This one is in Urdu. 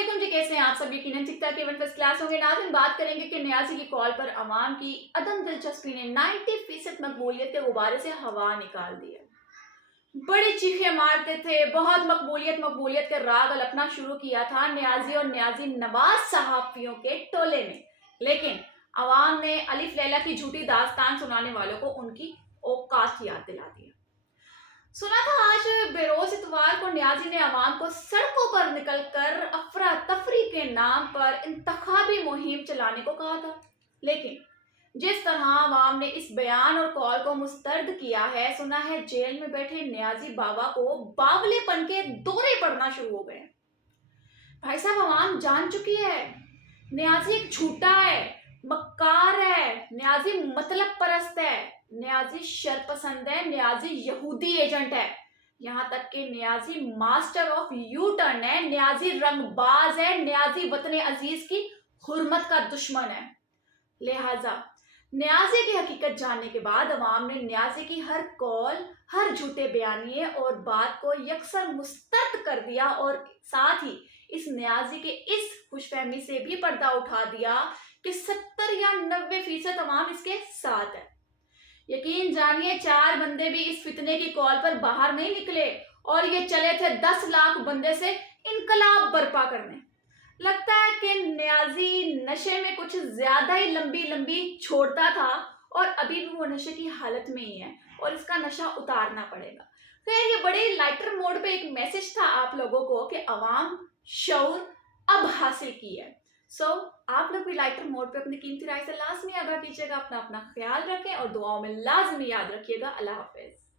علیکم جی، کیسے ہیں آپ سب؟ یقیناً ٹھیک ٹھاک ایون فرسٹ کلاس ہوں گے۔ ناظرین، بات کریں گے کہ نیازی کی کال پر عوام کی عدم دلچسپی نے 90% مقبولیت کے غبارے سے ہوا نکال دی ہے۔ بڑی چیخیں مارتے تھے، بہت مقبولیت کے راگ الپنا شروع کیا تھا نیازی اور نیازی نواز صحافیوں کے ٹولے نے، لیکن عوام نے الف لیلا کی جھوٹی داستان سنانے والوں کو ان کی اوقات کی یاد دلا دی۔ سنا تھا آج بروز اتوار کو نیازی نے عوام کو سڑکوں پر نکل کر افراتفری کے نام پر انتخابی مہم چلانے کو کہا تھا، لیکن جس طرح عوام نے اس بیان اور کال کو مسترد کیا ہے، سنا ہے جیل میں بیٹھے نیازی بابا کو باولے پن کے دورے پڑنا شروع ہو گئے۔ بھائی صاحب، عوام جان چکی ہے نیازی ایک جھوٹا ہے، مکار ہے، نیازی مطلب پرست ہے، نیازی شر پسند ہے، نیازی یہودی ایجنٹ ہے، یہاں تک کہ نیازی ماسٹر آف یو ٹرن ہے، نیازی رنگ باز ہے، نیازی وطن عزیز کی حرمت کا دشمن ہے۔ لہٰذا نیازی کی حقیقت جاننے کے بعد عوام نے نیازی کی ہر کال، ہر جھوٹے بیانیے اور بات کو یکسر مسترد کر دیا اور ساتھ ہی اس نیازی کے اس خوش فہمی سے بھی پردہ اٹھا دیا کہ 70 یا 90% عوام اس کے ساتھ ہے۔ یقین جانیے 4 بندے بھی اس فتنے کی کال پر باہر نہیں نکلے اور یہ چلے تھے 10 لاکھ بندے سے انقلاب برپا کرنے۔ لگتا ہے کہ نیازی نشے میں کچھ زیادہ ہی لمبی چھوڑتا تھا اور ابھی بھی وہ نشے کی حالت میں ہی ہے اور اس کا نشہ اتارنا پڑے گا۔ خیر، یہ بڑے لائٹر موڈ پہ ایک میسج تھا آپ لوگوں کو کہ عوام شعور اب حاصل کی ہے۔ آپ لوگ بھی لائٹر موڈ پہ اپنی قیمتی رائے سے لازمی آگاہ کیجیے گا۔ اپنا خیال رکھیں اور دعاؤں میں لازمی یاد رکھیے گا۔ اللہ حافظ۔